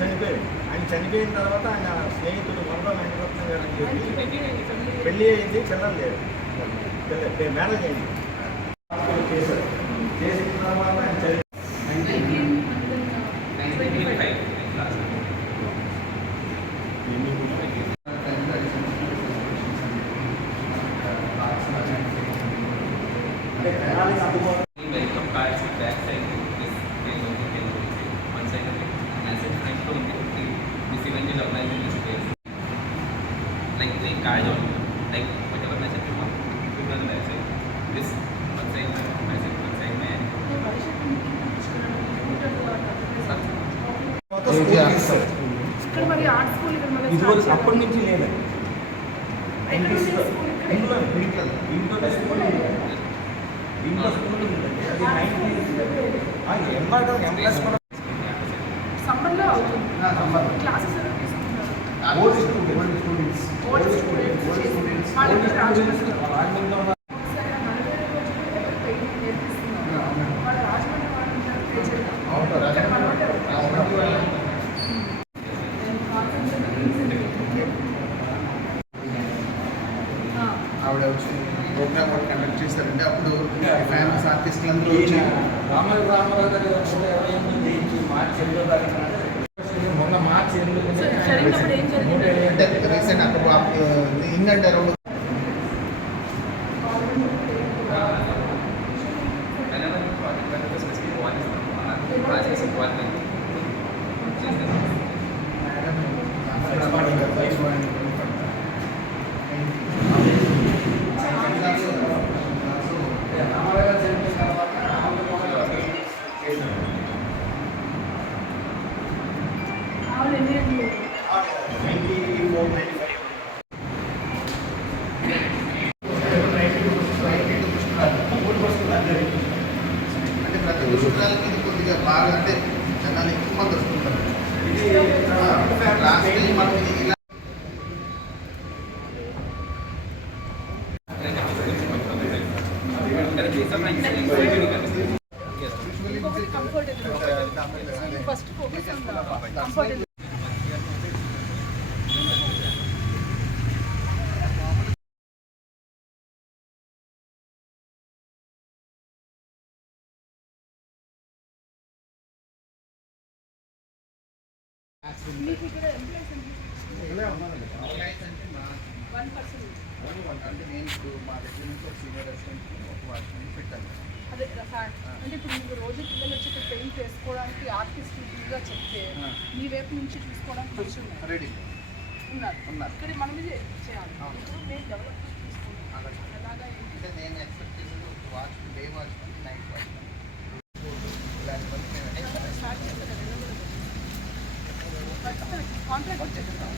చనిపోయాడు. ఆయన చనిపోయిన తర్వాత ఆయన స్నేహితుడు మొత్తం వెంకటరత్నం గారు అని చెప్పి పెళ్లి అయింది, పిల్లలు లేదు, మ్యారేజ్ అయింది. చేశారు. చేసిన తర్వాత ఆయన welcome cards with back side this page of the page. One side of it, message front to this event will apply in this place. Like the card on, like whatever message you want, put on the back side. This one side message, one side man. ఇక్కడ మరి art school ఇక్కడ మరి ఇది వరకు అప్పటి నుంచి లేదు. ఇంట్లో స్కూల్ ఎంప్లాయ్స్ కూడా సమ్మర్లో అవుతుంది. క్లాసెస్ ఓల్డ్ స్టూడెంట్స్ ఆవిడ వచ్చి ప్రోగ్రామ్ కూడా కండక్ట్ చేశారంటే అప్పుడు ఫేమస్ ఆర్టిస్టులు అందరూ వచ్చి రామారావు గారు మార్చి 8వ తారీఖున మొన్న మార్చి 8 అంటే రీసెంట్ అక్కడ ఇందంటే around Whenever you project, whenever the specific one is project requirement. అంటే ప్రతి పుస్తకాలకి ఇది కొద్దిగా బాగా అంటే జనాలు ఎక్కువ మంది వస్తుంటారు. లాస్ట్ టైం మనకి ఇలా ఫస్ట్ ఫోకస్ కంఫర్టబుల్. మీకు ఇక్కడ ఎంప్లాయీస్ అంటే నేను ఇప్పుడు మా దగ్గర నుంచి ఒక సీనియర్ రెసిడెంట్ ఒక వాచ్మెన్ పెట్టాను. అదే అంటే ఇప్పుడు మీకు రోజు పిల్లలు వచ్చి ఇక్కడ పెయింట్ వేసుకోవడానికి ఆర్టిస్ట్గా చెప్తే మీ వైపు నుంచి చూసుకోవడానికి వచ్చి రెడీ ఉన్నారు. ఇక్కడ మనం ఇది చేయాలి. మేము డెవలప్ అలాగా అంటే నేను ఎక్స్పెక్ట్ చేసేది ఒక watch day watchman night watchman start చేస్తారు. కాంట్రాక్ట్ వచ్చేస్తాం.